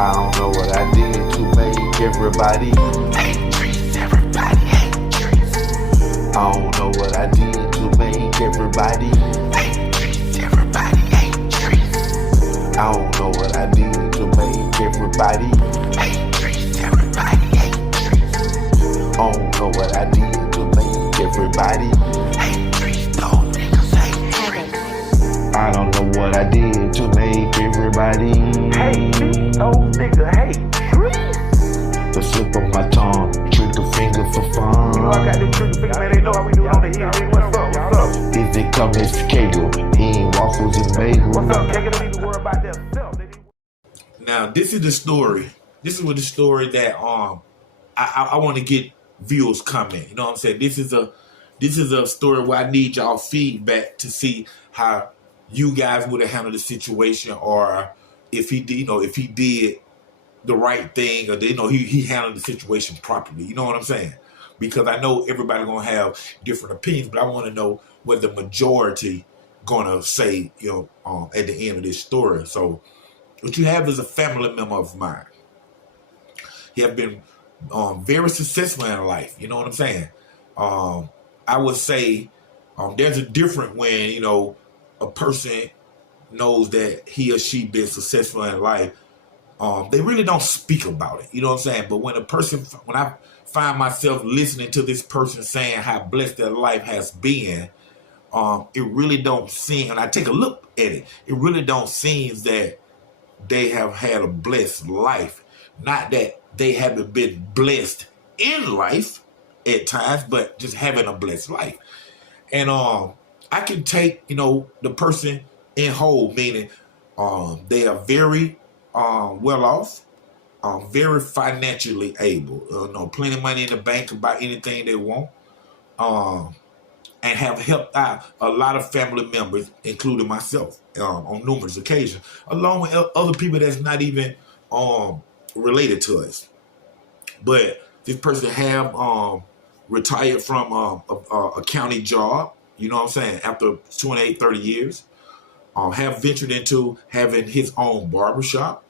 I don't know what I did to make everybody hate Trees. Everybody hate Trees. I don't know what I did to make everybody hate Trees. Everybody hate Trees. I don't know what I did to make everybody hate Trees. Everybody hate Trees. I don't know what I did to make everybody hate Trees. Those niggas hate Trees. I don't know what I did to make everybody hate me. Those niggas hate Trees. The slip of my tongue, trigger finger for fun. You know I got this trigger finger, man. They know how we do it on the hill. What's up? What's up? Is it coming to Kegel? He ain't waffles and bagels. What's up, Kegel? They need to worry about themselves. Now, this is the story. This is what the story that I want to get viewers comment. You know what I'm saying? This is a story where I need y'all feedback to see how you guys would have handled the situation, or if he did, if he did the right thing, or he handled the situation properly. You know what I'm saying? Because I know everybody gonna have different opinions, but I want to know what the majority gonna say. At the end of this story. So, what you have is a family member of mine. He have been very successful in life. You know what I'm saying? I would say there's a difference when a person knows that he or she been successful in life. They really don't speak about it. You know what I'm saying? But when I find myself listening to this person saying how blessed their life has been, it really don't seem, and I take a look at it, it really don't seem that they have had a blessed life. Not that they haven't been blessed in life at times, but just having a blessed life. And I can take, the person in whole, meaning they are very well off, very financially able, plenty of money in the bank to buy anything they want, and have helped out a lot of family members, including myself, on numerous occasions, along with other people that's not even related to us. But this person have retired from a county job, you know what I'm saying, after 28, 30 years, have ventured into having his own barbershop,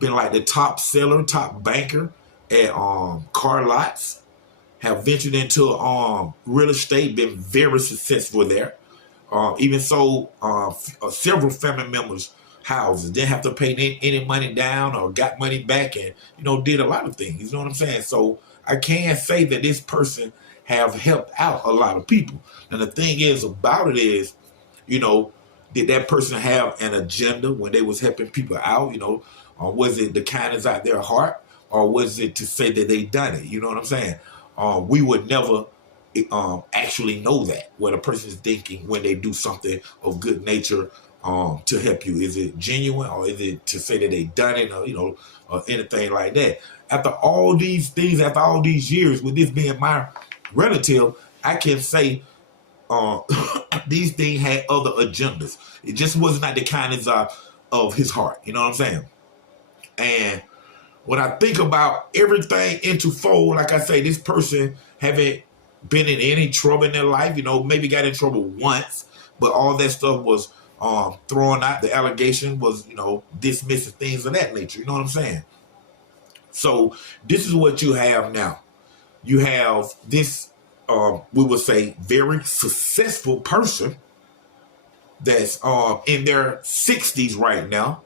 been like the top seller, top banker at car lots, have ventured into real estate, been very successful there. Even sold several family members' houses. Didn't have to pay any money down or got money back, and did a lot of things. You know what I'm saying? So I can say that this person have helped out a lot of people. And the thing is about it is, did that person have an agenda when they was helping people out? Was it the kindness out their heart, or was it to say that they done it? You know what I'm saying? We would never actually know that, what a person is thinking when they do something of good nature to help you. Is it genuine, or is it to say that they done it, or anything like that? After all these things, after all these years, with this being my relative, I can say these things had other agendas. It just was not the kindness of his heart. You know what I'm saying? And when I think about everything into fold, like I say, this person haven't been in any trouble in their life, maybe got in trouble once, but all that stuff was thrown out. The allegation was, dismissed, things of that nature. You know what I'm saying? So this is what you have now. You have this, we would say, very successful person that's in their 60s right now,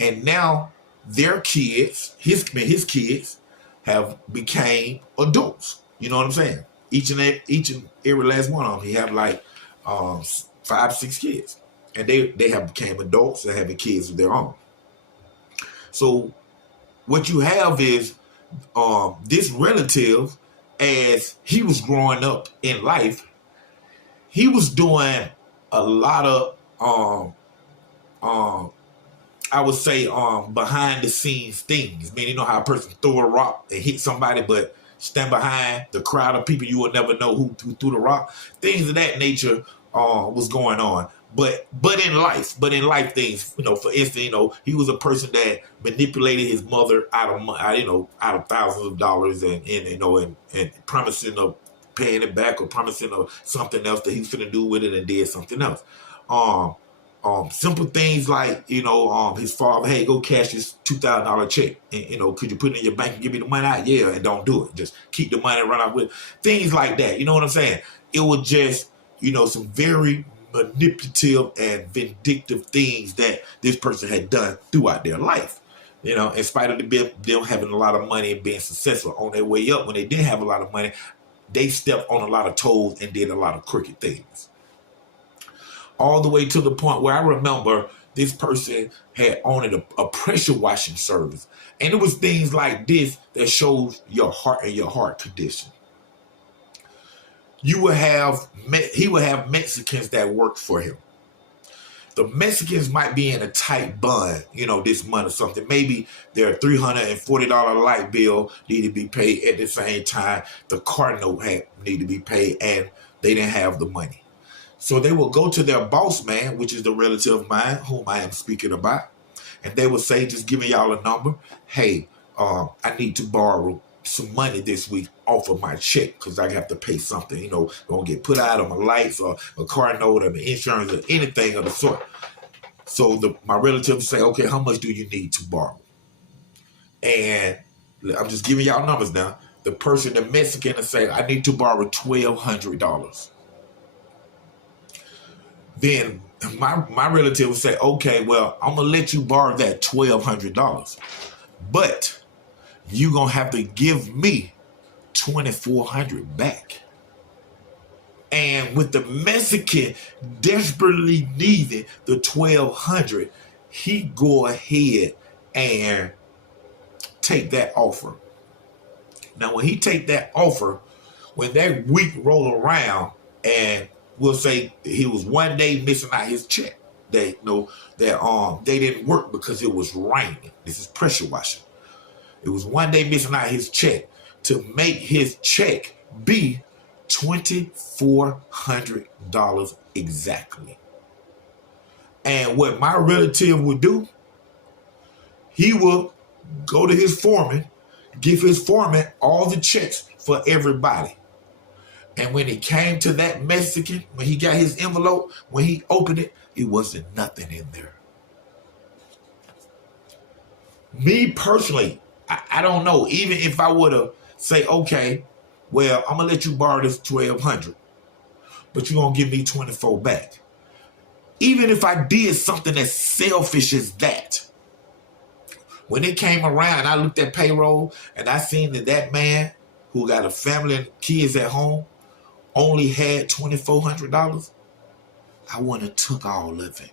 and now their kids, his kids, have became adults. You know what I'm saying? Each and every last one of them, he have like 5, 6 kids, and they have became adults and having kids of their own. So what you have is this relative, as he was growing up in life, he was doing a lot of I would say behind the scenes things. I mean, how a person throw a rock and hit somebody, but stand behind the crowd of people, you will never know who threw the rock. Things of that nature was going on. But in life things, for instance, he was a person that manipulated his mother out of thousands of dollars and promising of paying it back, or promising of something else that he was going to do with it, and did something else. Simple things like, his father, hey, go cash this $2,000 check. And, could you put it in your bank and give me the money out? Yeah, and don't do it. Just keep the money and run out with it. Things like that. You know what I'm saying? It was just, some very manipulative and vindictive things that this person had done throughout their life. In spite of them having a lot of money and being successful on their way up, when they didn't have a lot of money, they stepped on a lot of toes and did a lot of crooked things. All the way to the point where I remember this person had owned a pressure washing service. And it was things like this that shows your heart and your heart condition. He would have Mexicans that worked for him. The Mexicans might be in a tight bun, this month or something. Maybe their $340 light bill need to be paid at the same time. The car note need to be paid, and they didn't have the money. So they will go to their boss man, which is the relative of mine, whom I am speaking about, and they will say, just giving y'all a number, hey, I need to borrow some money this week off of my check because I have to pay something, gonna get put out on my lights or a car note or the insurance or anything of the sort. So my relative will say, okay, how much do you need to borrow? And I'm just giving y'all numbers now. The person, the Mexican, will say, I need to borrow $1,200. Then my relative will say, okay, well, I'm going to let you borrow that $1,200. But you're going to have to give me $2,400 back. And with the Mexican desperately needing the $1,200, he go ahead and take that offer. Now, when he take that offer, when that week roll around, and we'll say he was one day missing out his check. They didn't work because it was raining. This is pressure washing. It was one day missing out his check to make his check be $2,400 exactly. And what my relative would do, he will go to his foreman, give his foreman all the checks for everybody. And when it came to that Mexican, when he got his envelope, when he opened it, it wasn't nothing in there. Me personally, I don't know. Even if I would have say, okay, well, I'm going to let you borrow this $1,200, but you're going to give me $24 back. Even if I did something as selfish as that, when it came around, I looked at payroll and I seen that man who got a family and kids at home only had $2,400, I wouldn't have took all of it.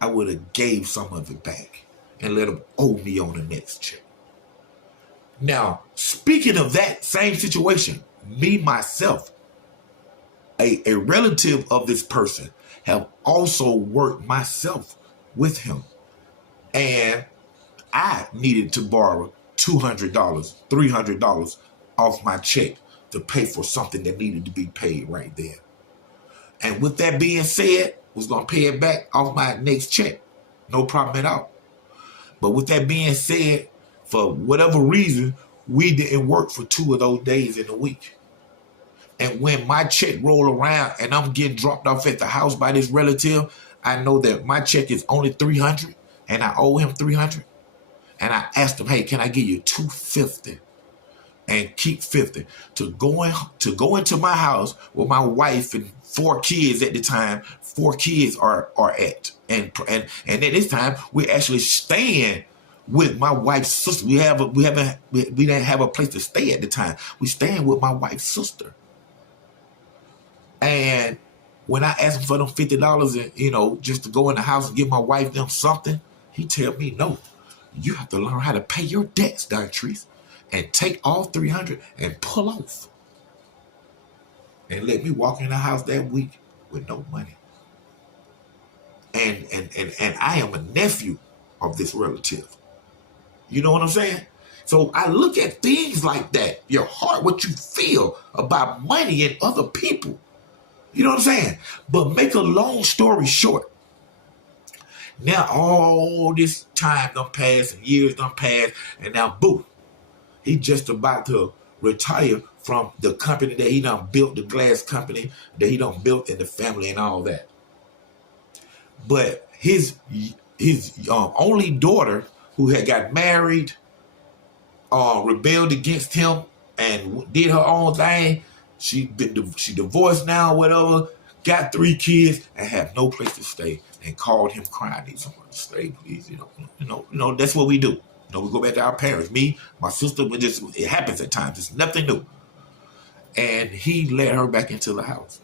I would have gave some of it back and let him owe me on the next check. Now, speaking of that same situation, me, myself, a relative of this person, have also worked myself with him. And I needed to borrow $200, $300 off my check to pay for something that needed to be paid right there. And with that being said, was going to pay it back off my next check. No problem at all. But with that being said, for whatever reason, we didn't work for 2 of those days in a week. And when my check roll around and I'm getting dropped off at the house by this relative, I know that my check is only $300 and I owe him $300. And I asked him, hey, can I give you $250 and keep $50 to go into my house where my wife and 4 kids at the time, 4 kids are at. And at this time, we're actually staying with my wife's sister. We didn't have a place to stay at the time. We staying with my wife's sister. And when I asked him for them $50 and, just to go in the house and give my wife them something, he tell me, no, you have to learn how to pay your debts, Dontrece, and take all $300 and pull off. And let me walk in the house that week with no money. And I am a nephew of this relative. You know what I'm saying? So I look at things like that, your heart, what you feel about money and other people. You know what I'm saying? But make a long story short, now all this time done passed and years done passed, and now boom, he just about to retire from the company that he done built, the glass company that he done built in the family and all that. But his only daughter, who had got married, rebelled against him and did her own thing. She divorced now, whatever. Got 3 kids and had no place to stay, and called him crying, "Need someone to stay, please." You know. That's what we do. You know, we go back to our parents. Me, my sister. It happens at times. It's nothing new. And he let her back into the house.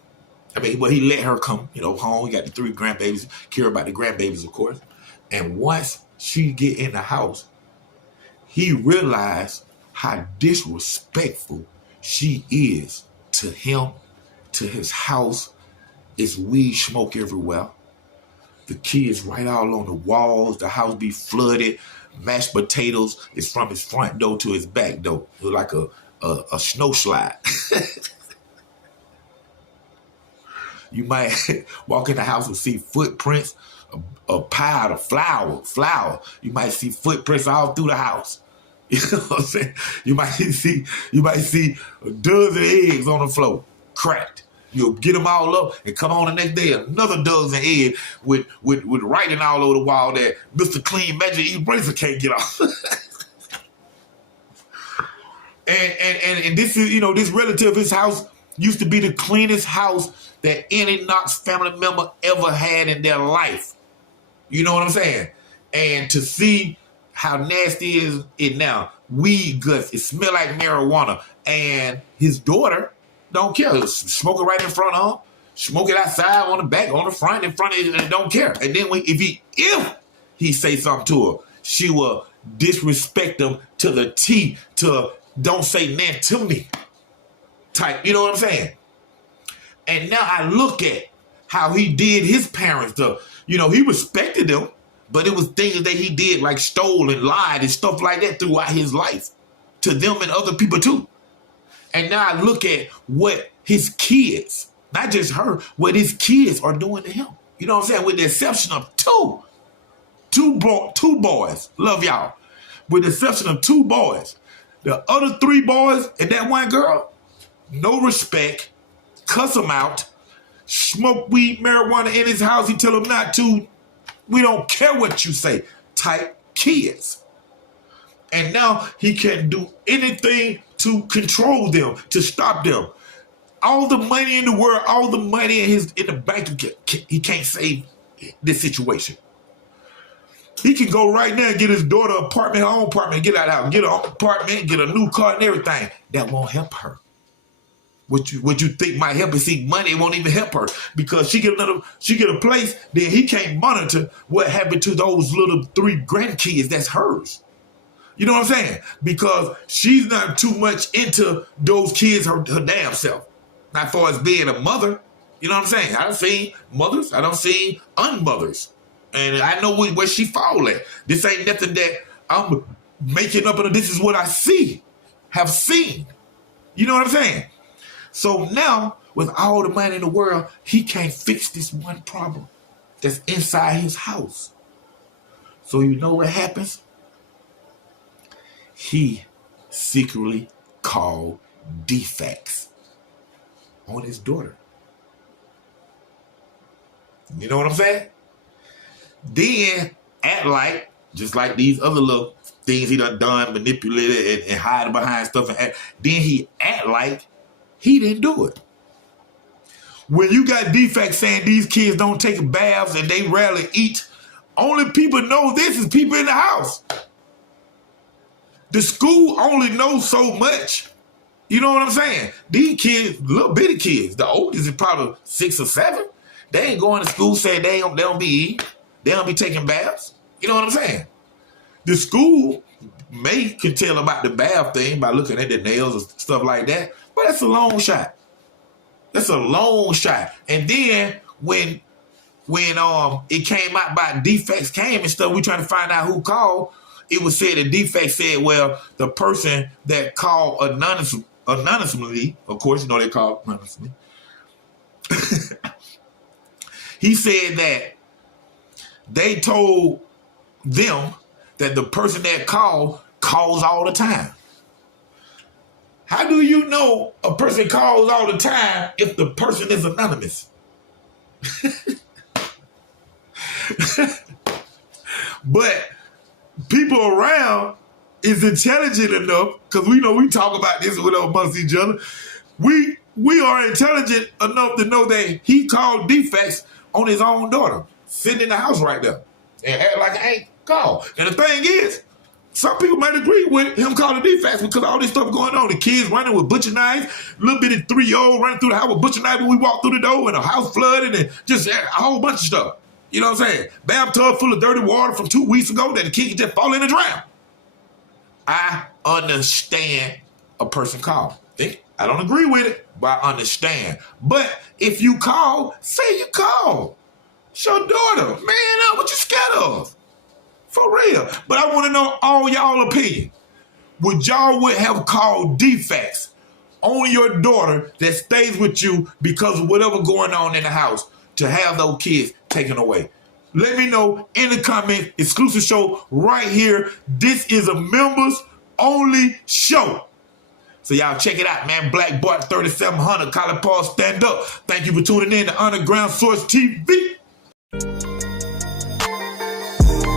I mean, well, he let her come, home. He got the 3 grandbabies. Care about the grandbabies, of course. And once she get in the house, he realized how disrespectful she is to him, to his house. It's weed smoke everywhere. The kids right all on the walls. The house be flooded. Mashed potatoes is from his front door to his back door. It was like a snow slide. You might walk in the house and see footprints, a pile of flour. You might see footprints all through the house. You know what I'm saying? You might see a dozen eggs on the floor, cracked. You'll get them all up and come on the next day, another dozen eggs with writing all over the wall that Mr. Clean Magic Eraser can't get off. and this is, this relative, his house used to be the cleanest house that any Knox family member ever had in their life. You know what I'm saying? And to see how nasty is it now, weed guts, it smell like marijuana, and his daughter don't care. Smoke it right in front of him, smoke it outside, on the back, on the front, in front of it, and don't care. And then if he say something to her, she will disrespect him to the T, to don't say nothing to me type. You know what I'm saying? And now I look at how he did his parents. He respected them, but it was things that he did, like stole and lied and stuff like that throughout his life to them and other people too. And now I look at what his kids, not just her, what his kids are doing to him. You know what I'm saying? With the exception of two boys, love y'all. With the exception of 2 boys, the other 3 boys and that one girl, no respect, cuss him out, smoke weed, marijuana in his house. He tell him not to. We don't care what you say. Type kids. And now he can do anything to control them, to stop them. All the money in the world, all the money in the bank, he can't save this situation. He can go right now and get his daughter an apartment, her own apartment, get out of the house, get an apartment, get a new car and everything. That won't help her. What you think might help her, see money, it won't even help her, because she get a place, then he can't monitor what happened to those little 3 grandkids that's hers. You know what I'm saying? Because she's not too much into those kids her damn self. Not far as being a mother. You know what I'm saying? I done seen mothers, I done seen unmothers. And I know where she fall at. This ain't nothing that I'm making up. This is what I have seen. You know what I'm saying? So now, with all the money in the world, he can't fix this one problem that's inside his house. So you know what happens? He secretly called DFCS on his daughter. You know what I'm saying? Then act like, just like these other little things he done manipulated and hiding behind stuff, then he act like he didn't do it. When you got DFCS saying these kids don't take baths and they rarely eat, only people know this is people in the house. The school only knows so much. You know what I'm saying? These kids, little bitty kids, the oldest is probably 6 or 7. They ain't going to school saying they don't be eating. They don't be taking baths. You know what I'm saying? The school can tell about the bath thing by looking at the nails and stuff like that, but that's a long shot. That's a long shot. And then when it came out by DFCS came and stuff, we trying to find out who called. It was said that DFCS said, well, the person that called anonymously, of course, you know they call anonymously. He said that they told them that the person that calls all the time. How do you know a person calls all the time if the person is anonymous? But people around is intelligent enough, because we know we talk about this with amongst each other. We are intelligent enough to know that he called defects on his own daughter, sitting in the house right there, and act like I ain't called. And the thing is, some people might agree with him calling defects because all this stuff going on. The kids running with butcher knives, little bitty 3-year-old running through the house with butcher knife when we walk through the door, and a house flooded, and just a whole bunch of stuff. You know what I'm saying? Bathtub full of dirty water from 2 weeks ago that the kid just fall in and drown. I understand a person call. I don't agree with it, but I understand. But if you call, say you call. It's your daughter. Man up, what you scared of? For real. But I want to know all y'all opinion. Would y'all have called defects on your daughter that stays with you because of whatever going on in the house to have those kids taken away? Let me know in the comments. Exclusive show right here. This is a members only show. So y'all check it out, man. Black Bart 3700, Colin Paul, stand up. Thank you for tuning in to Underground Source TV.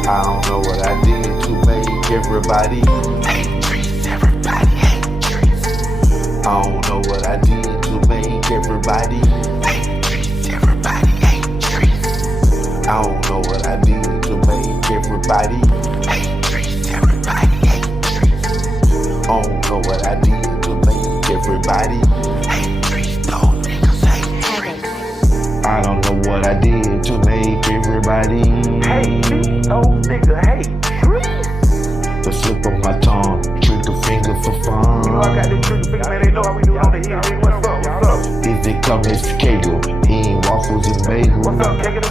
I don't know what I did to make everybody hate Trees. Everybody hate Trees. I don't know what I did to make everybody hate Trees. Everybody hate Trees. I don't know what I did to make everybody hate Trees. Everybody hate Trees. I don't know what I did to make everybody hate Trees. Those niggas hate Trees. I don't know what I did to make everybody hate me. Those niggas hate Trees. The slip of my tongue, trigger finger for fun. You know I got this trigger finger, man. They know how we do it on the hill. What's up? What's up? Is it come as Kegel? He ain't waffles and bagels. What's up, Kegel?